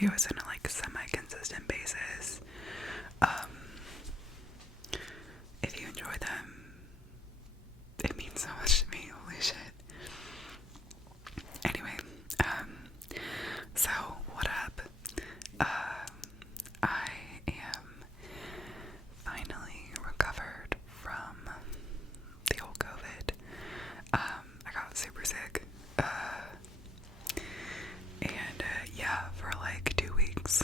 videos on a like semi-consistent basis. If you enjoy them, it means so much to me. Holy shit. Anyway, so what up? I am finally recovered from the whole COVID. I got super sick. Yeah, for like 2 weeks.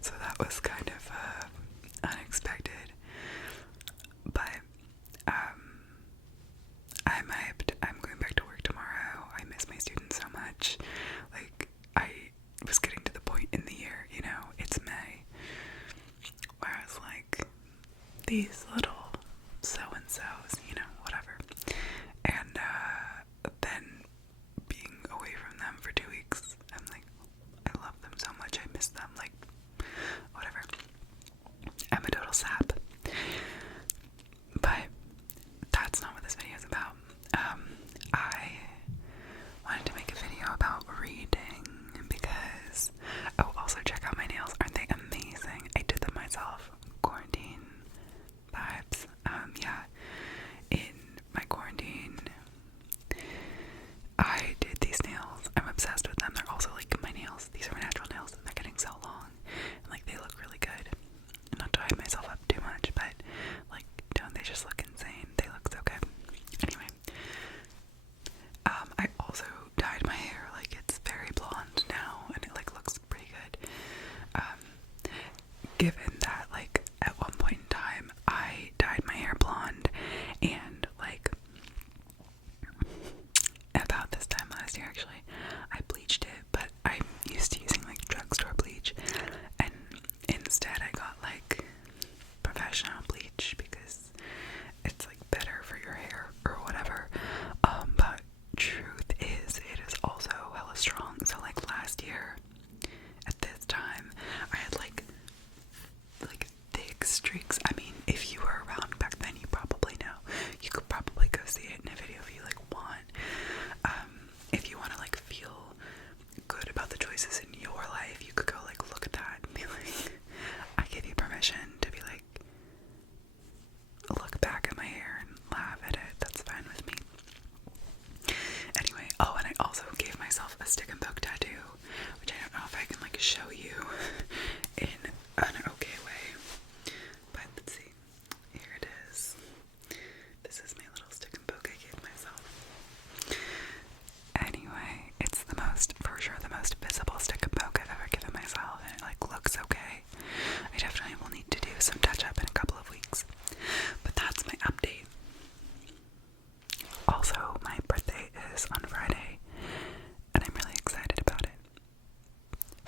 So that was kind of unexpected. But I'm hyped. I'm going back to work tomorrow. I miss my students so much. Like, I was getting to the point in the year, you know, it's May, where I was like, these little so-and-sos, you know, whatever. And then being away from them for 2 weeks, I'm like, I love them so much. I miss them. Like, whatever. I'm a total sap. But that's not what this video is about. I wanted to make a video about reading because, oh, also check out my nails. Aren't they amazing? I did them myself. Quarantine vibes. Yeah. In my quarantine, I did these nails. I'm obsessed with them. They're also like my nails. These are my natural nails, and they're getting so long. And like they look really good. Not to hype myself up too much, but like, don't they just look insane? They look so good. Anyway, I also dyed my hair. Like, it's very blonde now, and it like looks pretty good. Given that like at one point in time I dyed my hair blonde, and like about this time last year actually, I bleached it, but I'm used to using like drugstore bleach, and instead I got like professional bleach because it's like better for your hair or whatever. But truth is, it is also hella strong. So like last year at this time, I had like thick streaks. I mean, if you were around back then, you probably know. You could probably go see it in a video if you like want. If you want to like feel good about the choices in your life, you could go like look at that and be like, I give you permission to be like, look back at my hair and laugh at it. That's fine with me. Anyway, oh, and I also gave myself a stick and poke tattoo, which I don't know if I can like show you in an okay way, but let's see. Here it is. This is my little stick and poke I gave myself. Anyway, it's for sure the most visible stick and poke I've ever given myself, and it like looks okay. I definitely will need to do some touch up in a couple of weeks, but that's my update. Also, my birthday is on Friday, and I'm really excited about it.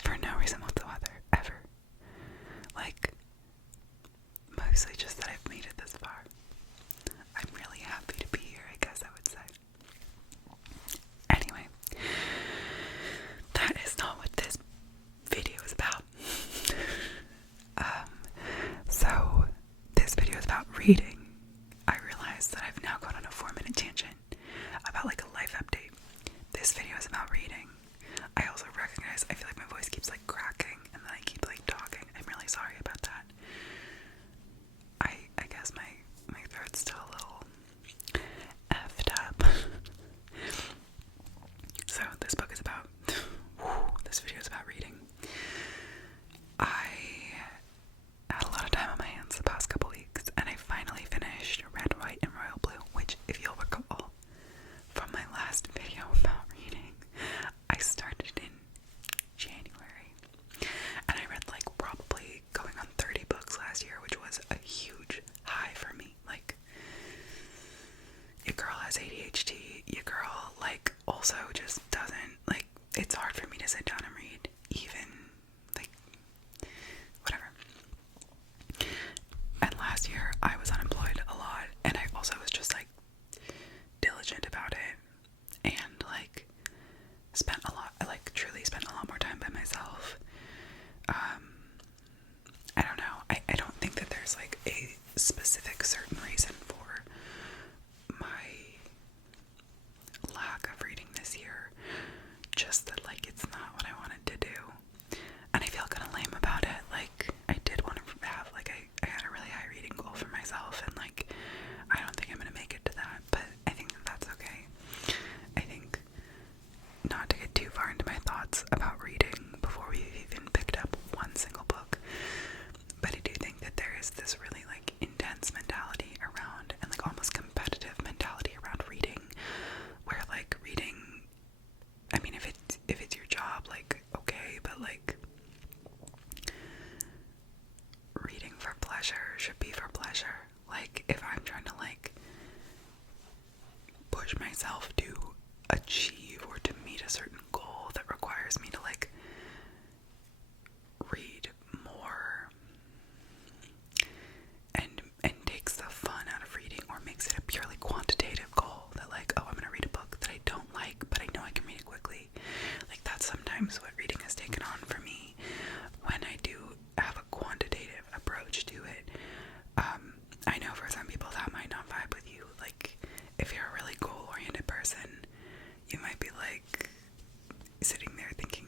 For no reason whatsoever, ever. Like, mostly just that I've made it this far. I'm really happy to be here, I guess I would say. Anyway, that is not what this video is about. So, this video is about reading. I realized that I've now gone on a 4-minute tangent about like a life update. This video is about reading. I also recognize, I feel like my voice keeps like cracking and then I keep like talking. I'm really sorry about that. I guess my throat's still a little effed up. So this book is about, this video is about reading. I had a lot of time on my hands the past couple weeks, and I finally finished Red, White, and Royal Blue, which, if you'll recall from my last video about reading, I started in January, and I read like probably going on 30 books last year, which was a huge high for me. Like, your girl has ADHD, your girl like also just doesn't, like, it's hard for me to sit down and read, even like whatever. And last year I was unemployed a lot, and I also was just like this really like intense mentality around, and like almost competitive mentality around reading, where like reading, I mean, if it's your job, like okay, but like reading for pleasure should be for pleasure. Like if I'm trying to like push myself to achieve or to meet a certain goal that requires me to like read more and takes the fun out of reading, or makes it a purely quantitative goal that like, oh, I'm gonna read a book that I don't like but I know I can read it quickly. Like that's sometimes what reading has taken on for me when I do have a quantitative approach to it. I know for some people that might not vibe with you. Like if you're a really goal-oriented person, you might be like sitting there thinking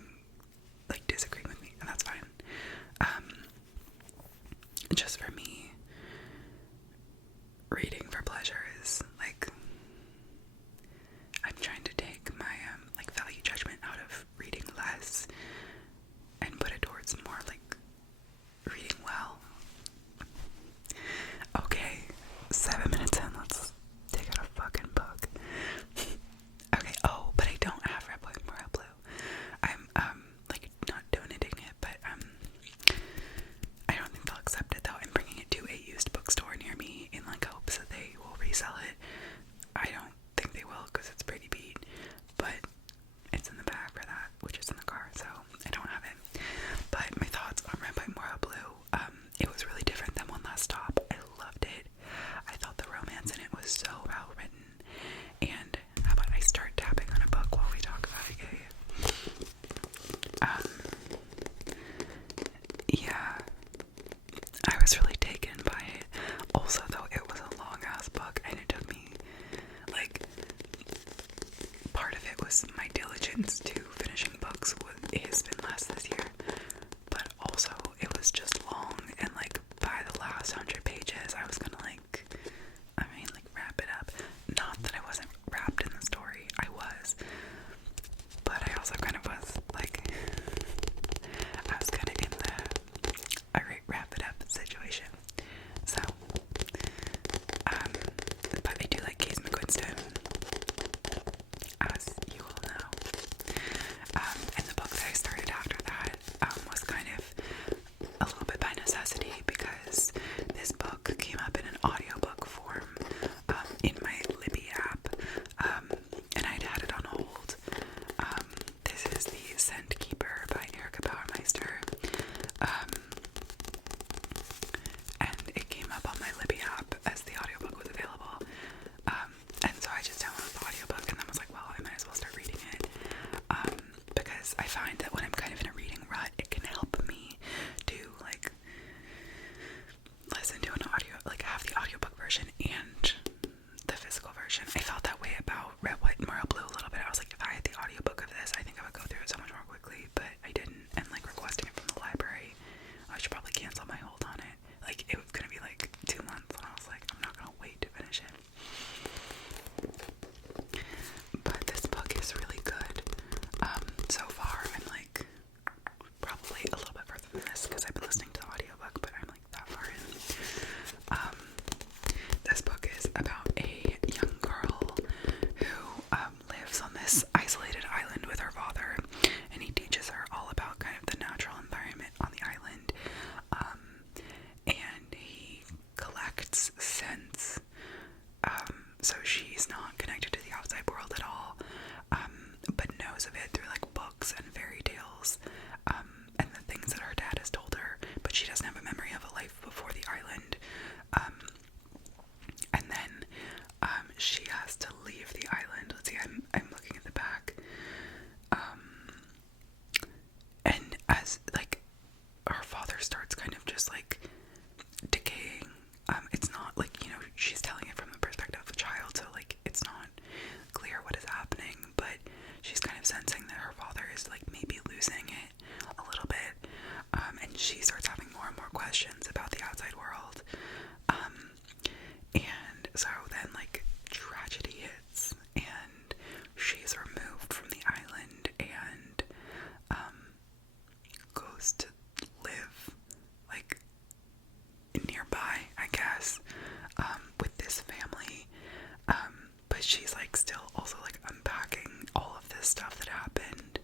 she's like still also like unpacking all of this stuff that happened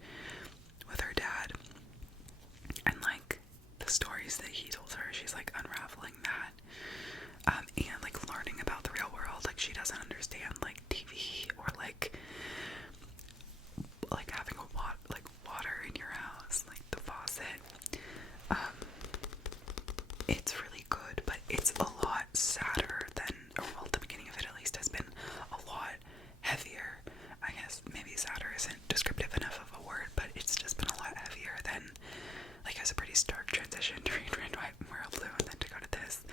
with her dad, and like the stories that he told her, she's like unraveling that, and like learning about the real world. Like she doesn't understand like TV or like having water in your house, like the faucet. It's really good, but it's a lot sadder than, or well, the beginning of it at least has been a lot heavier. I guess maybe sadder isn't descriptive enough of a word, but it's just been a lot heavier than, like, it's a pretty stark transition to read Red, White, and Royal Blue and then to go to this.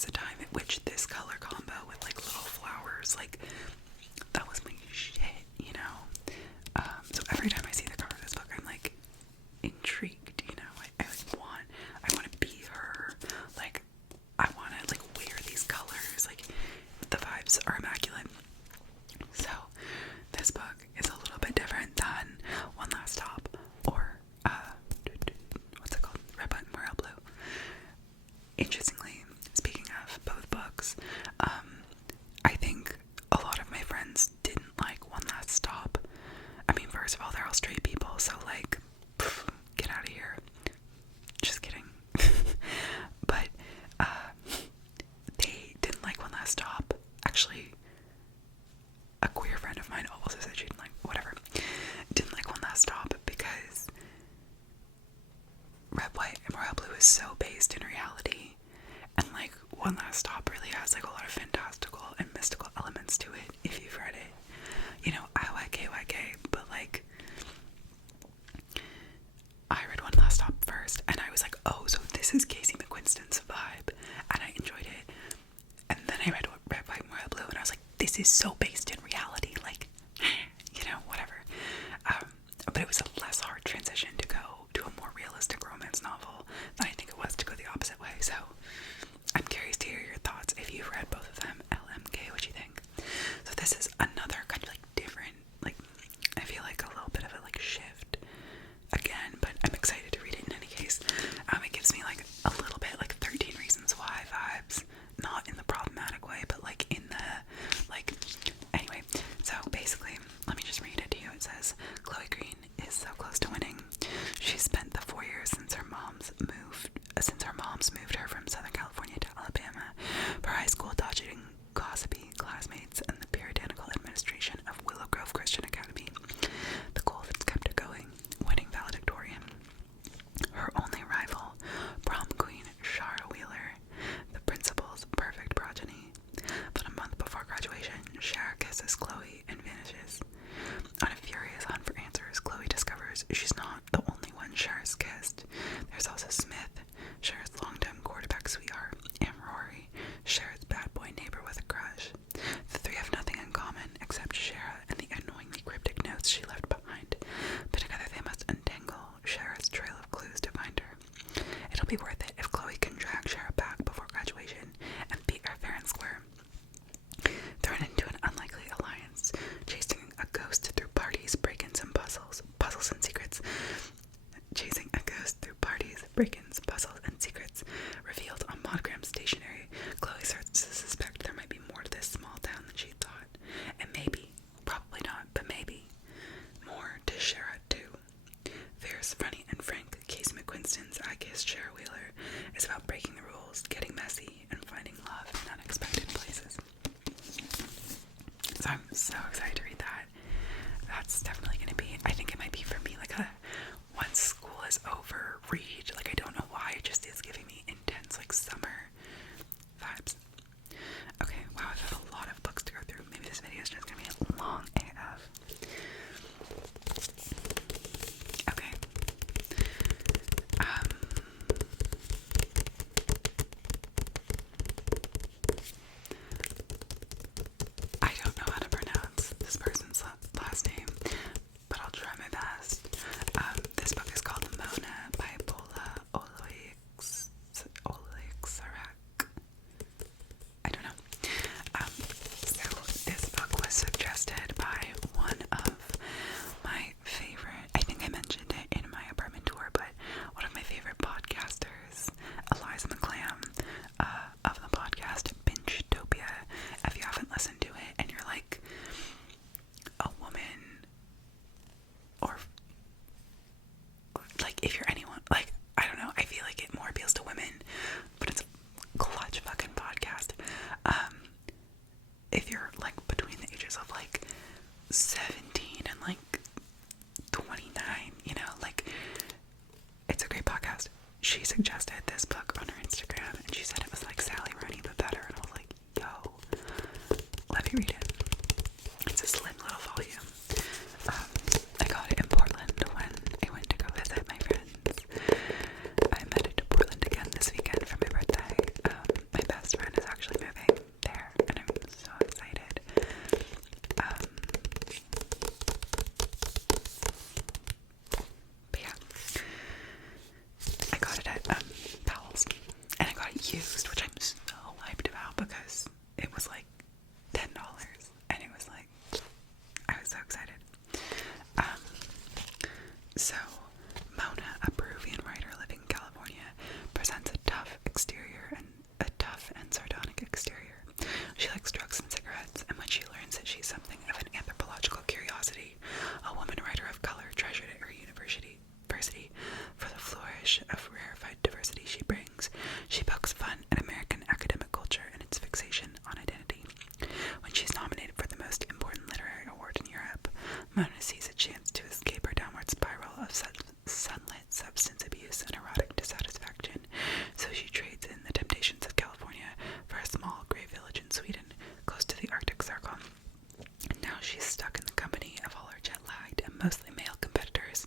was a time at which this color combo with like little flowers, like that was my shit, you know. So every time I see the cover of this book, I'm like intrigued, you know. I want to be her. Like I want to like wear these colors. Like the vibes are immaculate. So this book is a little bit different than One Last Stop or what's it called? Red Button Royal Blue. Interestingly, speaking of both books, I think a lot of my friends didn't like One Last Stop. I mean, first of all, they're all straight people, so like, get out of here. Just kidding. But they didn't like One Last Stop. Actually, a queer friend of mine also said she didn't like One Last Stop because Red, White, and Royal Blue is so based in reality, and like One Last Stop really has like a lot of fantastical and mystical elements to it if you've read it. You know, IYK, but like I read One Last Stop first, and I was like, oh, so this is Casey McQuinston's vibe, and I enjoyed it. And then I read Red, White, and Royal Blue, and I was like, this is so based in reality, like, you know, whatever. But it was a less hard transition to go to a more realistic romance novel than I think it was to go the opposite way. So I'm curious to hear your thoughts if you've read both of them. LMK, what you think? So this is another kind of like different, like, I feel like a little bit of a like shift again, but I'm excited to read it in any case. It gives me like a little bit like 13 Reasons Why vibes, not in the problematic way, but like in the like used, which I'm so hyped about because it was like $10, and it was like, I was so excited. So Mona, a Peruvian writer living in California, presents a tough and sardonic exterior. She likes drugs and cigarettes, and when she learns that she's something of an anthropological curiosity, a woman writer of color treasured at her university for the flourish of rarefied diversity she brings, she pokes fun at American academic culture and its fixation on identity. When she's nominated for the most important literary award in Europe, Mona sees a chance to escape her downward spiral of sunlit substance abuse and erotic dissatisfaction, so she trades in the temptations of California for a small grey village in Sweden, close to the Arctic Circle. Now she's stuck in the company of all her jet-lagged and mostly male competitors,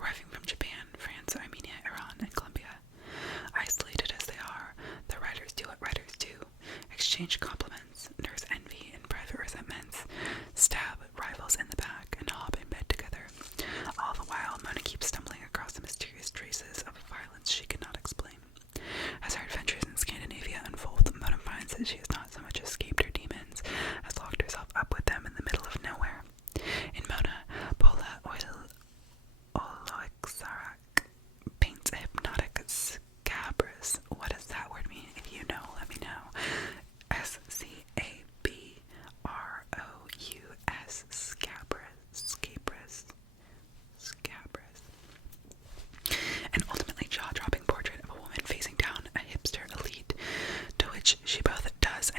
arriving from Japan, France, Armenia, Iran, and Colombia. Isolated as they are, the writers do what writers do: exchange compliments, nurse envy and private resentments, stab rivals in the back, and hop in bed together. All the while, Mona keeps stumbling across the mysterious traces of violence she cannot explain. As her adventures in Scandinavia unfold, Mona finds that she has not so much escaped her demons as locked herself up with them in the middle of nowhere. In Mona, Paula Oloixarak paints a hypnotic scabrous. What does that word mean? If you know, let me know. Scabrous. Scabrous. An ultimately jaw-dropping portrait of a woman facing down a hipster elite, to which she both does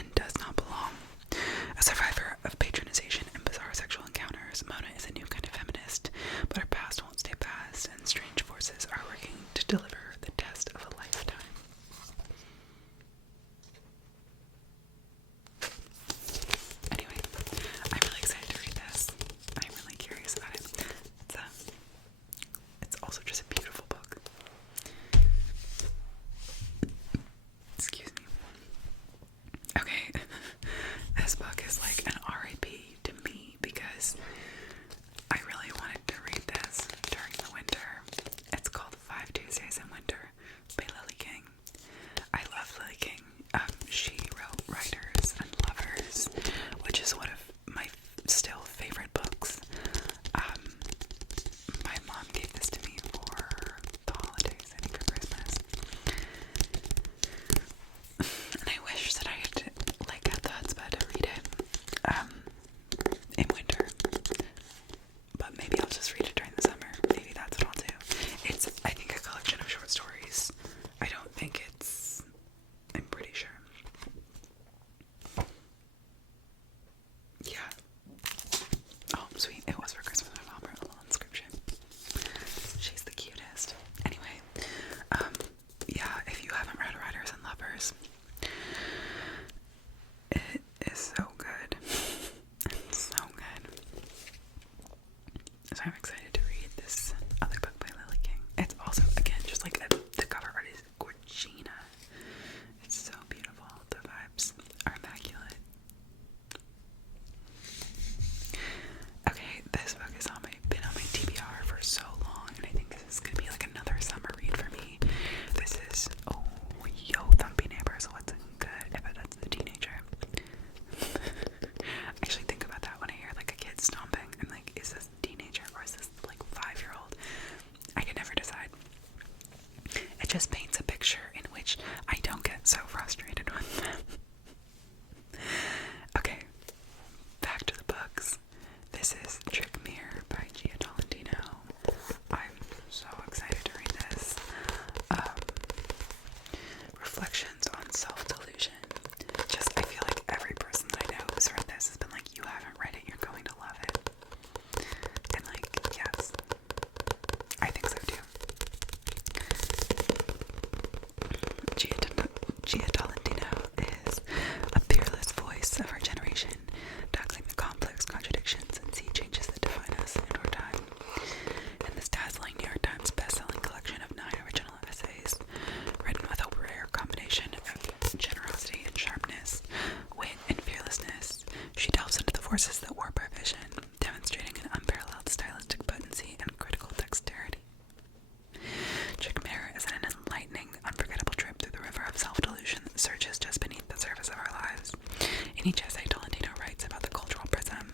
each essay, Tolentino writes about a cultural prism,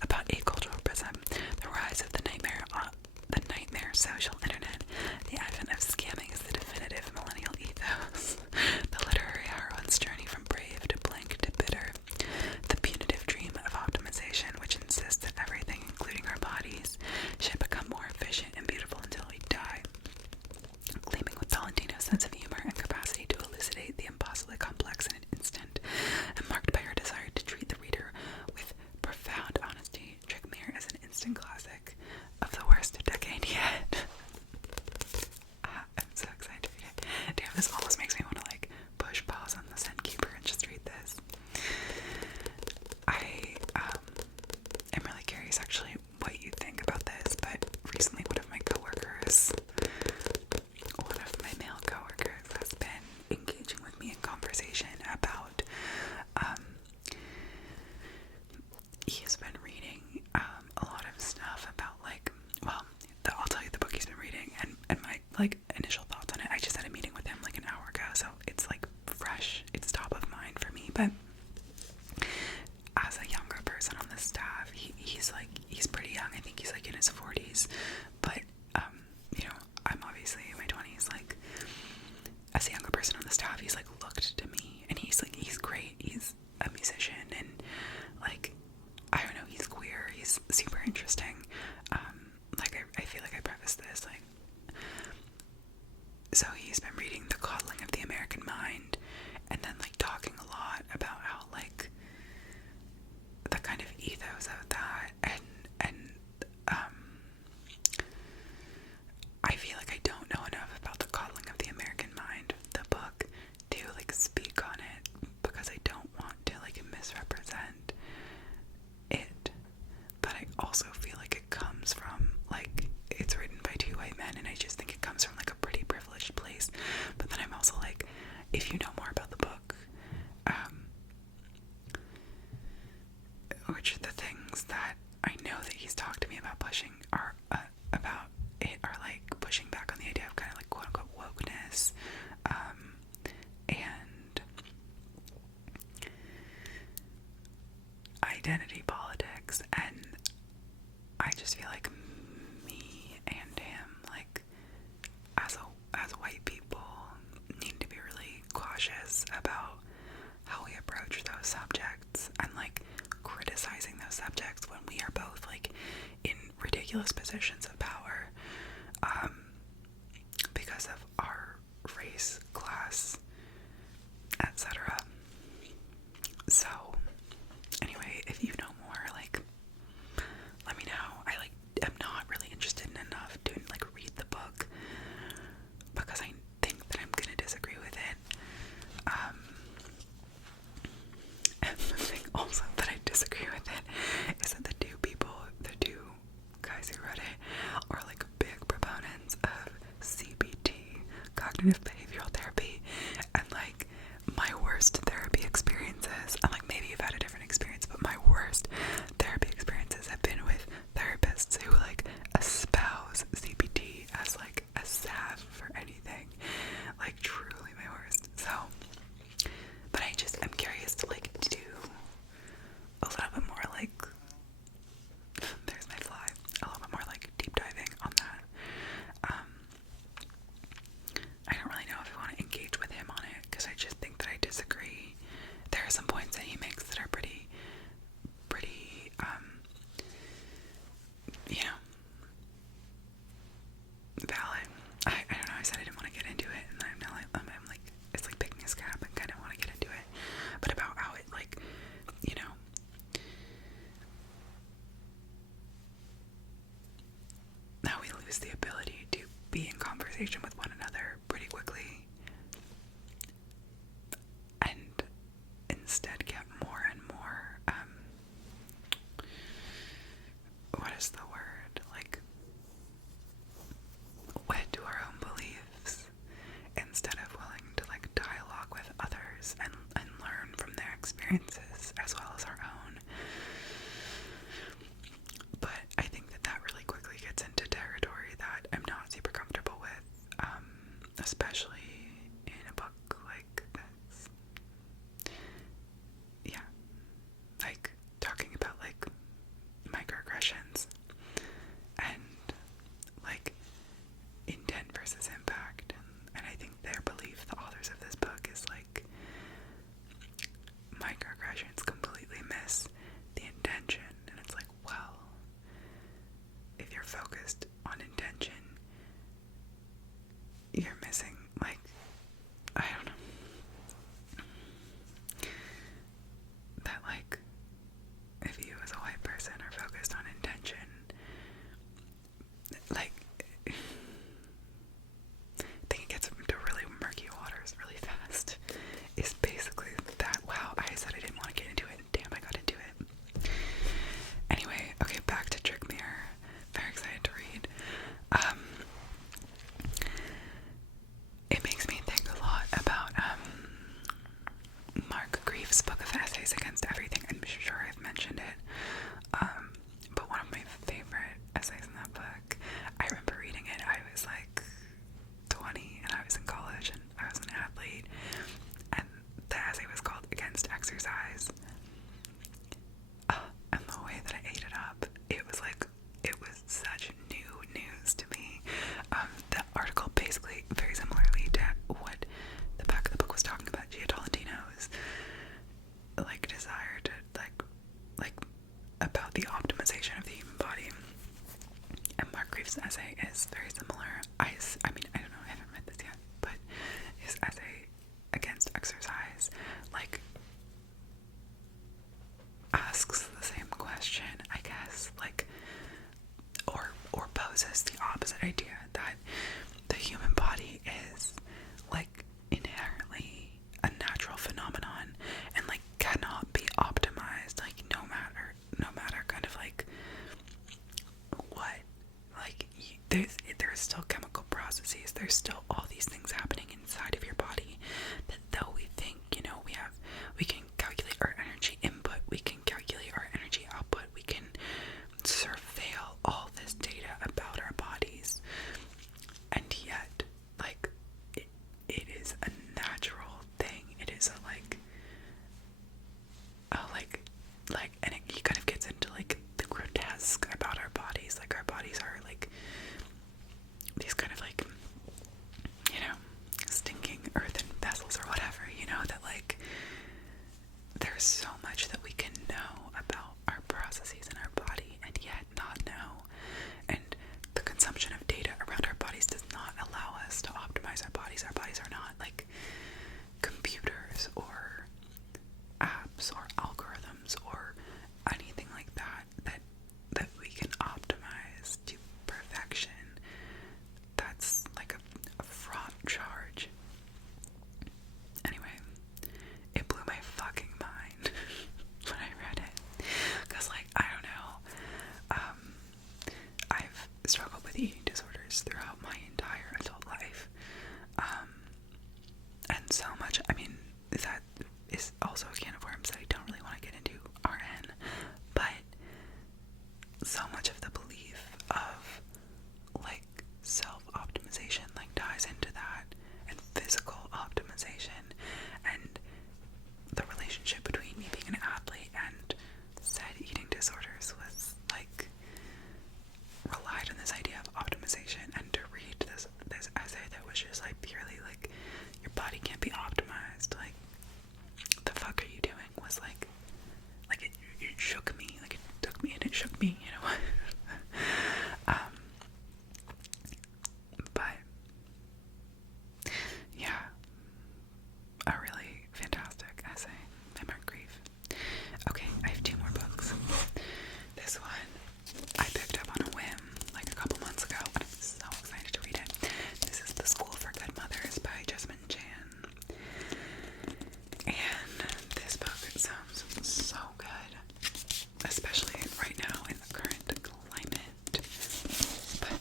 the rise of the nightmare social internet, the advent of scamming as the definitive millennial ethos, the literary heroine's journey from brave to blank to bitter, the punitive dream of optimization, which insists that everything, including our bodies, should become more efficient and beautiful until we die. Gleaming with Tolentino's sense of humor and capacity to elucidate the impossibly complex in an instant, and marked by her desire to treat the reader with profound honesty, Trickmere is an instant classic of the worst decade yet. I'm so excited to read it. Damn, this almost makes me want to like push pause on the Scent Keeper and just read this. I am really curious actually what you think about this, but recently one of my male coworkers has been engaging with me in conversation about he's been reading a lot of stuff about like, well, I'll tell you the book he's been reading and my like initial thoughts on it. I just had a meeting with him like an hour ago, so it's like fresh, it's top of mind for me. But as a younger person on the staff, he's pretty young. I think he's like in his 40s, but you know, I'm obviously in my 20s. Like, as a younger person on the staff, he's like looked to me, and he's great. He's a musician, and like, I don't know, he's queer. He's super interesting. I feel like I prefaced this like, so he's been reading The Coddling of the American Mind, and then like talking a lot about how like the kind of ethos of that, and I feel like I don't know enough about The Coddling of the American Mind, the book, to like speak on it, because I don't want to like misrepresent it. But I also feel like it comes from like, it's written by two white men, and I just think it comes from like a pretty privileged place. But then I'm also like, if you know more about the book, which the things that I know that he's talked to me about pushing are like pushing back on the idea of kind of like quote unquote wokeness, and identity politics, and I just feel like me and him, like as white people, need to be really cautious about how we approach those subjects, and like criticizing those subjects when we are both like in ridiculous positions of power, because of our race, class, etc. So anyway, if you know more, like, let me know. I like am not really interested enough to like read the book, because I think that I'm gonna disagree with it. And the thing also that I disagree with it is that the two guys who wrote it are like big proponents of CBT, cognitive behavioral therapy, and like my worst therapy experiences, and like maybe you've had a different experience, but my worst therapy experiences have been with therapists who like espouse CBT as like a salve for anything, like truly my worst. So, but I'm curious to like do a little bit more like, there's my fly, a little bit more like deep diving on that. I don't really know if I want to engage with him on it, because I just think that I disagree. There are some points that he makes that are pretty you know, valid. I don't know, I said I didn't want to get into it, and I'm now like, I'm like, it's like picking a scab and kind of want to get into it, but about how it like, you know, how we lose the ability to be in conversation with one another pretty quickly, and instead get more and more, what is the word, like, wed to our own beliefs, instead of willing to like dialogue with others and learn from their experiences as well as our own. But I think that really quickly gets into territory that I'm not super comfortable with, especially in a book like this. Yeah. is basically that. Wow, I said I didn't want to get into it, and damn, I got into it. Anyway, okay, back to Trick Mirror. Very excited to read. It makes me think a lot about Mark Grief's book of essays against everything. I'm sure I've mentioned it. But one of my favorite essays in that book, I remember reading it. I was like 20 and I was in college and I was an athlete, and the essay was called Against Exercise. And the way that I ate it up, it was like, it was such new news to me. The article basically, very similarly to what the back of the book was talking about, Tolentino's like desire to like about the optimization of the human body. And Mark Grief's essay is very similar. I mean, I don't know, I haven't read this yet, but his essay Against Exercise, like, asks the same question, I guess, like, or poses the opposite idea, that the human body is, like, inherently a natural phenomenon, and, like, cannot be optimized, like, no matter kind of, like, what, like, there's still chemical processes, there's still all these things happening inside of your body, that though we think, you know, we can calculate our energy input, we can calculate our energy output, we can surveil all this data about our bodies, and yet, like, it is a natural thing. It is a and he kind of gets into like the grotesque about our bodies. Like, our bodies are like these kind of like, you know, stinking earthen vessels or whatever, you know, that like there's so much that we can know about our processes in our body and yet not know. And the consumption of data around our bodies does not allow us to optimize our bodies. Our bodies are not like computers or apps or algorithms or anything like that that we can optimize to perfection. That's like a fraught charge. Anyway, it blew my fucking mind when I read it, because like, I don't know, I've struggled with eating disorders throughout my entire adult life, and so much, I mean, that is also a can of worms that I don't really want to get into RN, but so much of the belief of like self-optimization like ties into that, and physical optimization, and the relationship between me being an athlete and said eating disorders was like relied on this idea of optimization. And to read this essay that was just like purely like, your body can't be optimized, like, the fuck are you doing, was like it shook me, like, it took me and it shook me, you know. But yeah, a really fantastic essay by Mark Grief. Okay, I have 2 more books. This one I picked up on a whim like a couple months ago, and I'm so excited to read it. This is The School for Good Mothers by Jessamine Qian. And this book sounds so good, especially right now in the current climate. But,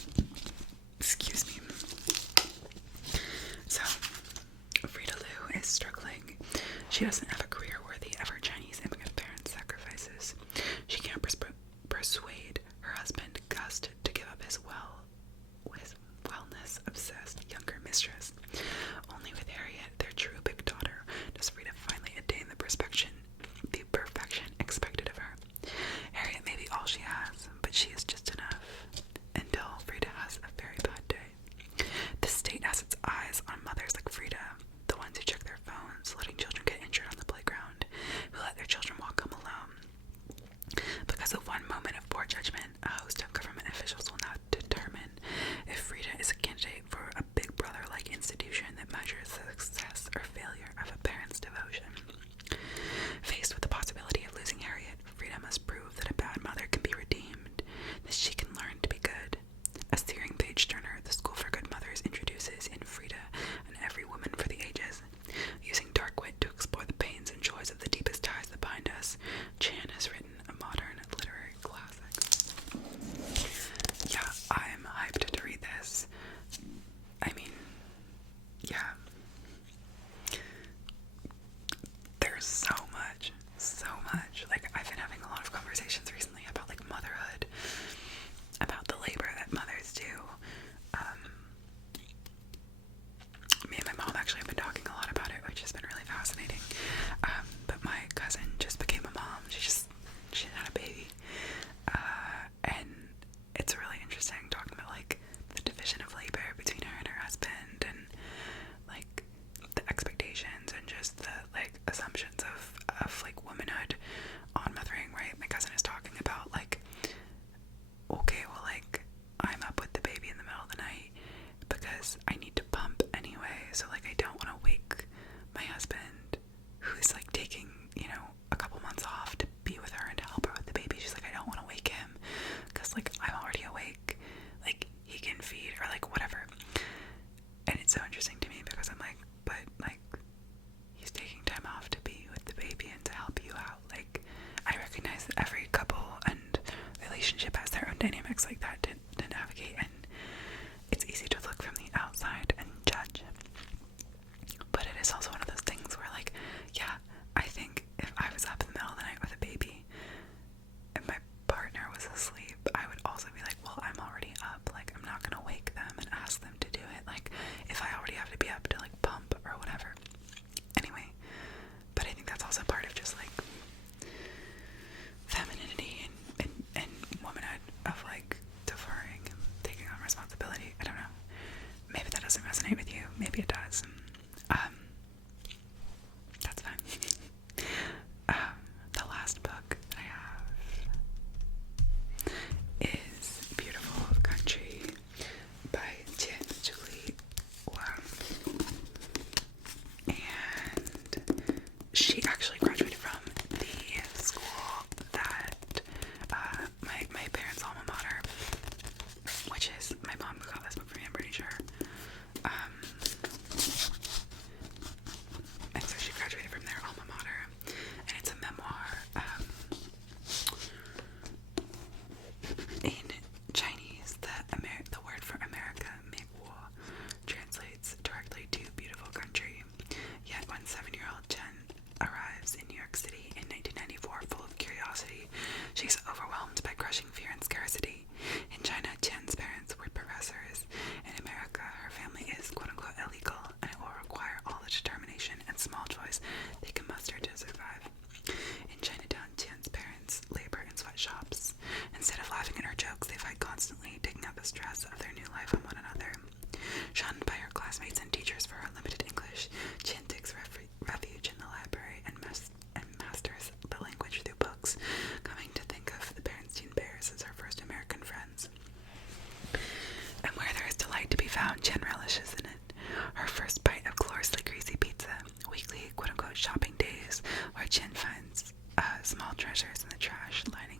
excuse me. So, Frida Liu is struggling. She doesn't have a career worthy of her Chinese immigrant parents' sacrifices. She can't persuade her husband, Gus, to give up his wellness-obsessed younger mistress. Only with Harriet, their true big daughter, does Frida finally attain the perfection expected of her. Harriet may be all she has, but she is just enough, until Frida has a very bad day. The state has its eyes on mothers like Frida, the ones who check their phones, letting children get injured on the playground. so much. Like, I've been having a lot of conversations recently about, like, motherhood, about the labor that mothers do. Me and my mom actually have been talking a lot about it, which has been really fascinating. But my cousin just became a mom. She had a baby. And it's really interesting talking about, like, the division of labor between her and her husband, and, like, the expectations and just the, like, assumptions of like, womanhood on mothering, right? My cousin is talking about, like, okay, well, like, I'm up with the baby in the middle of the night because I need to pump anyway, so, like, I don't want to wake my husband, who's, like, taking, you know, a couple months off to be with her and to help her with the baby. She's like, I don't want to wake him because, like, I'm already awake, like, he can feed, or, like, whatever. And it's so interesting to me because I'm like, but, like, he's taking time off to be with the baby and to help you out. Like, I recognize that every couple and relationship has their own dynamics like that to navigate, and it's easy to look from the outside and judge. But it is also one of those things where, like, yeah, I think if I was up in the middle of the night with a baby and my partner was asleep, I would also be like, well, I'm already up. Like, I'm not gonna wake them and ask them to do it. Like, if I already have to be up to, like, pump or whatever. Anyway, but I think that's also part of just, like, femininity and womanhood, of, like, deferring and taking on responsibility. I don't know. Maybe that doesn't resonate with you. Maybe it does. That's fine. The last book that I have is Beautiful Country by Qian Wang. And she actually graduated from the school that my parents' alma mater, which is my mom who got this book for me, I'm pretty sure. And so she graduated from their alma mater, and it's a memoir. In Chinese, the word for America, Mingguo, translates directly to beautiful country. Yet when 7-year-old Qian arrives in New York City in 1994 full of curiosity, she's overwhelmed by crushing fear and scarcity. In China, Qian's parents were professors. In America, her family is quote-unquote illegal, and it will require all the determination and small choice they can muster to survive. In Chinatown, Qian's parents labor in sweatshops. Instead of laughing at her jokes, they fight constantly, taking out the stress of their new life on one another. Shunned by her classmates and teachers for her limited English, Qian takes refuge in the library and masters the language through books, coming to think of the Berenstain Bears as her first American friends. And where there is delight to be found, Qian relishes in it. Her first bite of gloriously greasy pizza, weekly quote-unquote shopping days, where Qian finds small treasures in the trash lining